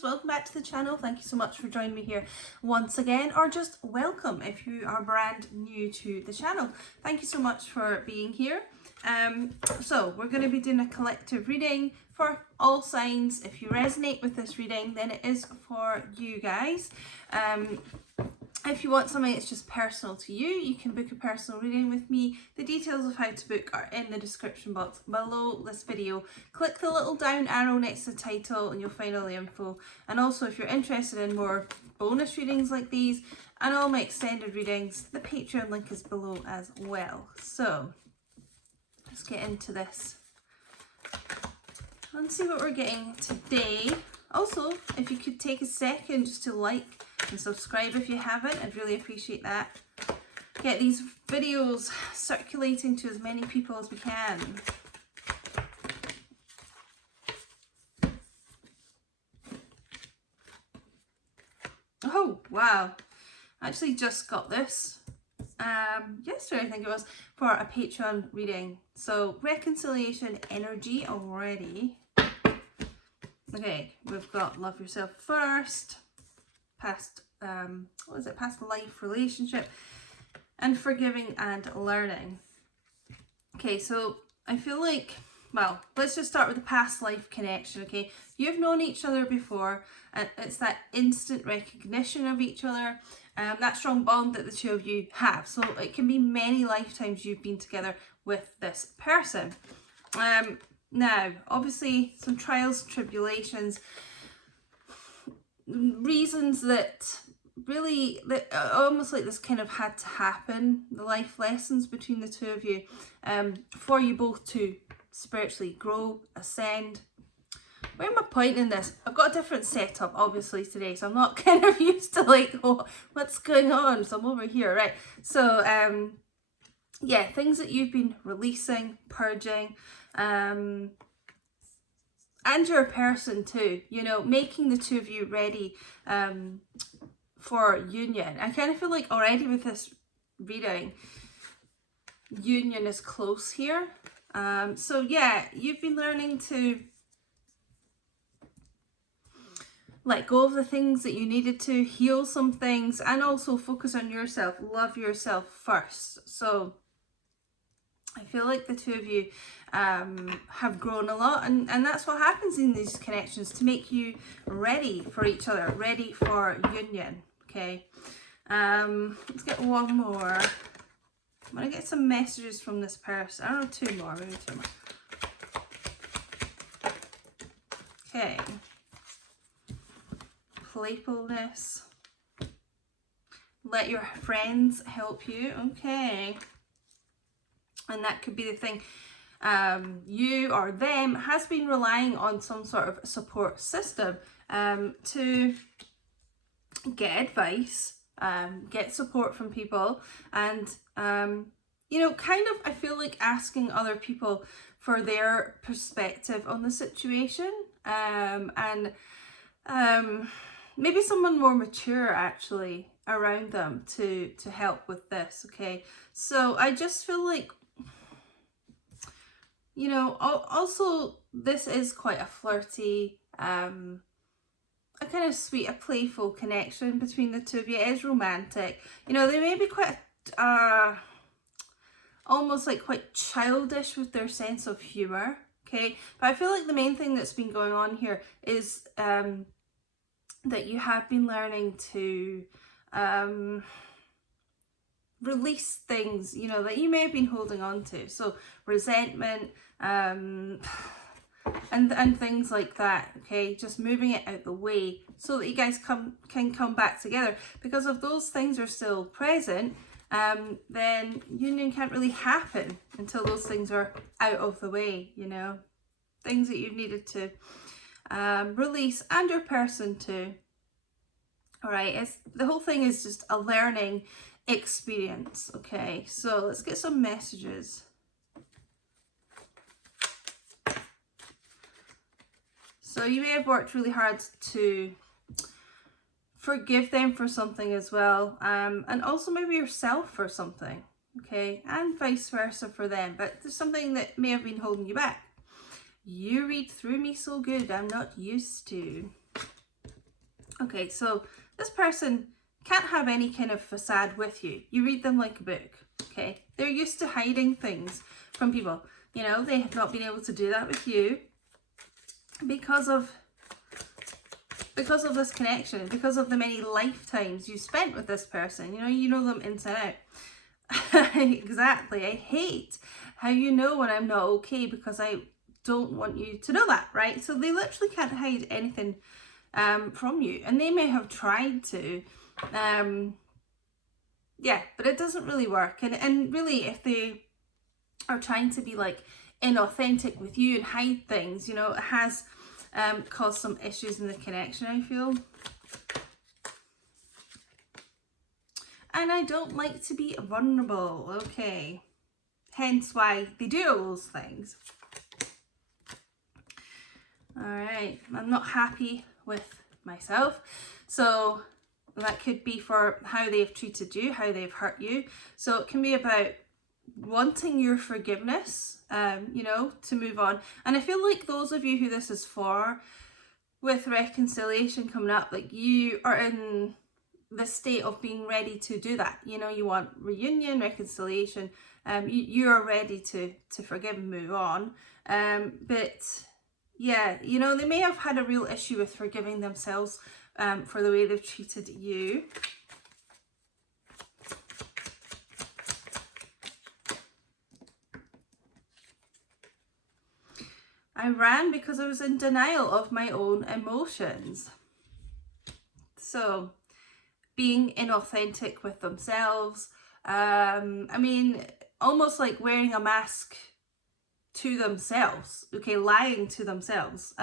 guys, welcome back to the channel. Thank you so much for joining me here once again, or just welcome if you are brand new to the channel. Thank you so much for being here. So we're going to be doing a collective reading for all signs. If you resonate with this reading, then it is for you guys. If you want something that's just personal to you, you can book a personal reading with me. The details of how to book are in the description box below this video. Click the little down arrow next to the title and you'll find all the info. And also, if you're interested in more bonus readings like these and all my extended readings, the Patreon link is below as well. So let's get into this and see what we're getting today. Also, if you could take a second just to like and subscribe if you haven't, I'd really appreciate that. Get these videos circulating to as many people as we can. Oh wow, I actually just got this yesterday, I think it was, for a Patreon reading. So reconciliation energy already. Okay, we've got love yourself first, past past life relationship, and forgiving and learning. Okay, so I feel like, well, let's just start with the past life connection. Okay, you've known each other before, and it's that instant recognition of each other, that strong bond that the two of you have. So it can be many lifetimes you've been together with this person. Now, obviously, some trials, tribulations, reasons that really, almost like this kind of had to happen, the life lessons between the two of you, for you both to spiritually grow, ascend. Where am I pointing this? I've got a different setup, obviously, today, so I'm not kind of used to like, oh, what's going on? So I'm over here, right? So, yeah, things that you've been releasing, purging, and your person too, you know, making the two of you ready for union. I kind of feel like already with this reading, union is close here. So yeah, you've been learning to let go of the things that you needed to, heal some things, and also focus on yourself, love yourself first. So I feel like the two of you have grown a lot, and that's what happens in these connections to make you ready for each other, ready for union. Okay, let's get one more. I'm gonna get some messages from this person. I don't know, two more, maybe two more. Okay, playfulness. Let your friends help you. Okay. And that could be the thing, you or them has been relying on some sort of support system to get advice, get support from people, and you know, kind of, I feel like asking other people for their perspective on the situation, and maybe someone more mature actually around them to help with this. Okay, so I just feel like, you know, also this is quite a flirty, a kind of sweet, a playful connection between the two of you. It is romantic. You know, they may be quite, almost like quite childish with their sense of humour, okay? But I feel like the main thing that's been going on here is that you have been learning to release things, you know, that you may have been holding on to. So resentment, and things like that. Okay, just moving it out the way so that you guys can come back together. Because if those things are still present, then union can't really happen until those things are out of the way. You know, things that you've needed to release, and your person too. All right, the whole thing is just a learning experience. Okay, so let's get some messages. So you may have worked really hard to forgive them for something as well, and also maybe yourself for something, okay, and vice versa for them. But there's something that may have been holding you back. You read through me so good, I'm not used to. Okay, so this person can't have any kind of facade with you. You read them like a book, okay? They're used to hiding things from people. You know, they have not been able to do that with you because of this connection, because of the many lifetimes you spent with this person. You know them inside out. Exactly. I hate how you know when I'm not okay because I don't want you to know that, right? So they literally can't hide anything from you, and they may have tried to, yeah, but it doesn't really work. And really, if they are trying to be like inauthentic with you and hide things, you know, it has caused some issues in the connection, I feel. And I don't like to be vulnerable, okay? Hence why they do all those things. All right, I'm not happy with myself. So that could be for how they've treated you, how they've hurt you. So it can be about wanting your forgiveness, you know, to move on. And I feel like those of you who this is for, with reconciliation coming up, like you are in the state of being ready to do that. You know, you want reunion, reconciliation. You are ready to forgive and move on. But yeah, you know, they may have had a real issue with forgiving themselves for the way they've treated you. I ran because I was in denial of my own emotions. So, being inauthentic with themselves. I mean, almost like wearing a mask to themselves, okay, lying to themselves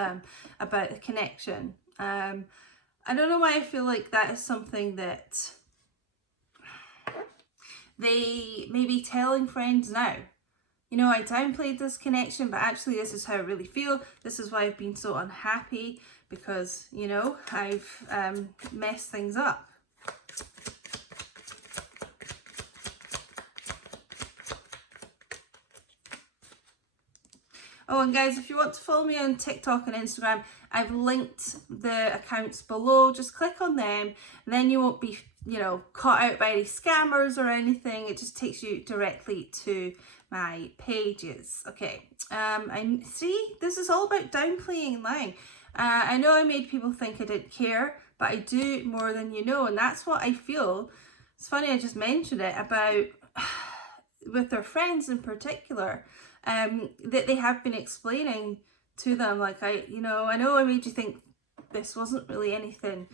about the connection. I don't know why I feel like that is something that they may be telling friends now. You know, I downplayed this connection, but actually this is how I really feel. This is why I've been so unhappy, because, you know, I've messed things up. Oh, and guys, if you want to follow me on TikTok and Instagram, I've linked the accounts below. Just click on them, and then you won't be, you know, caught out by any scammers or anything. It just takes you directly to my pages. Okay, I see this is all about downplaying and lying. I know I made people think I didn't care, but I do more than you know, and that's what I feel. It's funny I just mentioned it about with their friends in particular, that they have been explaining to them, like, I know I made you think this wasn't really anything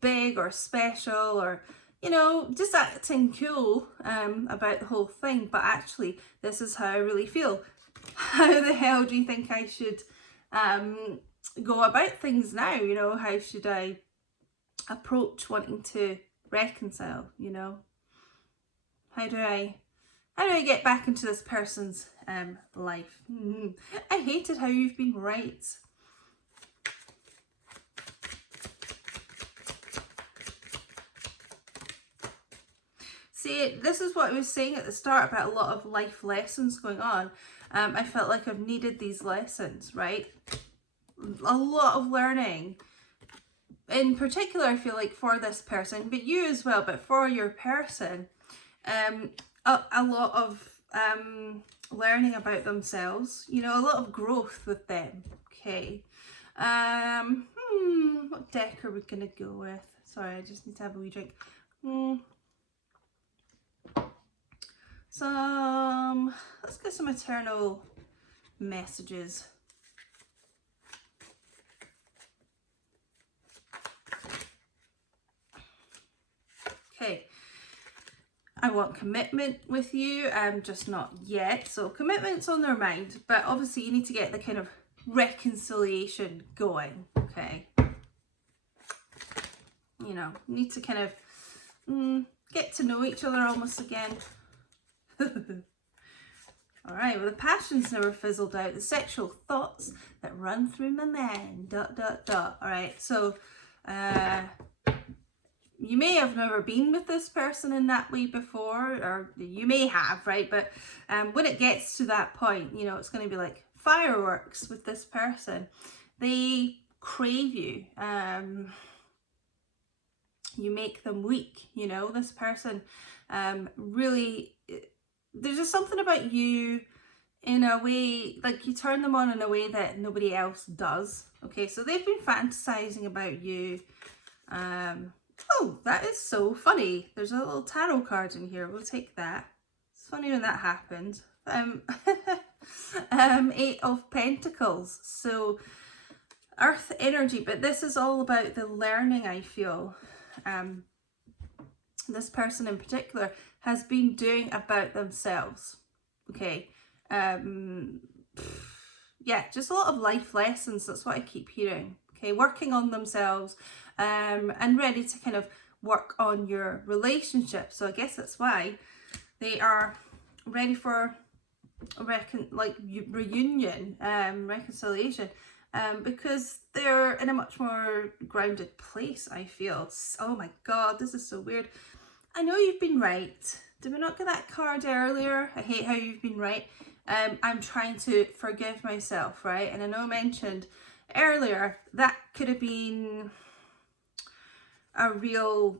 big or special, or, you know, just acting cool about the whole thing, but actually this is how I really feel. How the hell do you think I should go about things now? You know, how should I approach wanting to reconcile? You know, how do I get back into this person's life? I hated how you've been right. See, this is what I was saying at the start about a lot of life lessons going on. I felt like I've needed these lessons, right? A lot of learning. In particular, I feel like for this person, but you as well, but for your person, a lot of learning about themselves, you know, a lot of growth with them. Okay. What deck are we gonna go with? Sorry, I just need to have a wee drink. Let's get some eternal messages. Okay. I want commitment with you, just not yet. So commitment's on their mind, but obviously you need to get the kind of reconciliation going, okay? You know, you need to kind of get to know each other almost again. All right, well, the passion's never fizzled out. The sexual thoughts that run through my mind, ... All right, so you may have never been with this person in that way before, or you may have, right? But when it gets to that point, you know, it's going to be like fireworks with this person. They crave you. you make them weak, you know. This person really, there's just something about you in a way, like you turn them on in a way that nobody else does. Okay, so they've been fantasizing about you. Oh, that is so funny. There's a little tarot card in here. We'll take that. It's funny when that happened. 8 of Pentacles. So earth energy, but this is all about the learning, I feel. This person in particular has been doing about themselves. Okay. Yeah, just a lot of life lessons. That's what I keep hearing. Okay, working on themselves, and ready to kind of work on your relationship. So I guess that's why they are ready for reunion, reconciliation, because they're in a much more grounded place, I feel. Oh my god, this is so weird. I know you've been right. Did we not get that card earlier? I hate how you've been right. I'm trying to forgive myself, right? And I know I mentioned earlier that could have been a real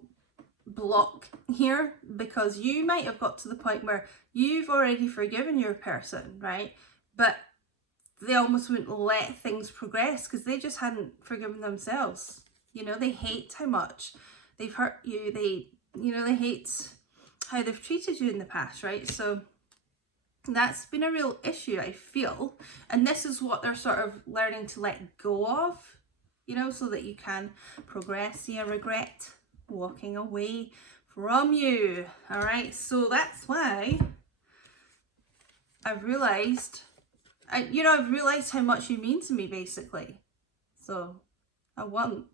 block here, because you might have got to the point where you've already forgiven your person, right? But they almost wouldn't let things progress because they just hadn't forgiven themselves. You know, they hate how much they've hurt you. They hate how they've treated you in the past, right? So that's been a real issue, I feel. And this is what they're sort of learning to let go of, you know, so that you can progress. See, I regret walking away from you. All right, so that's why I've realized how much you mean to me, basically. So I want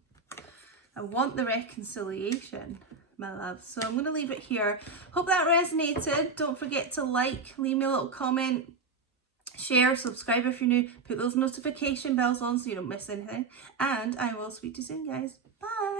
the reconciliation, my love. So I'm going to leave it here. Hope that resonated. Don't forget to like, leave me a little comment, share, subscribe if you're new, put those notification bells on so you don't miss anything. And I will speak to you soon, guys. Bye.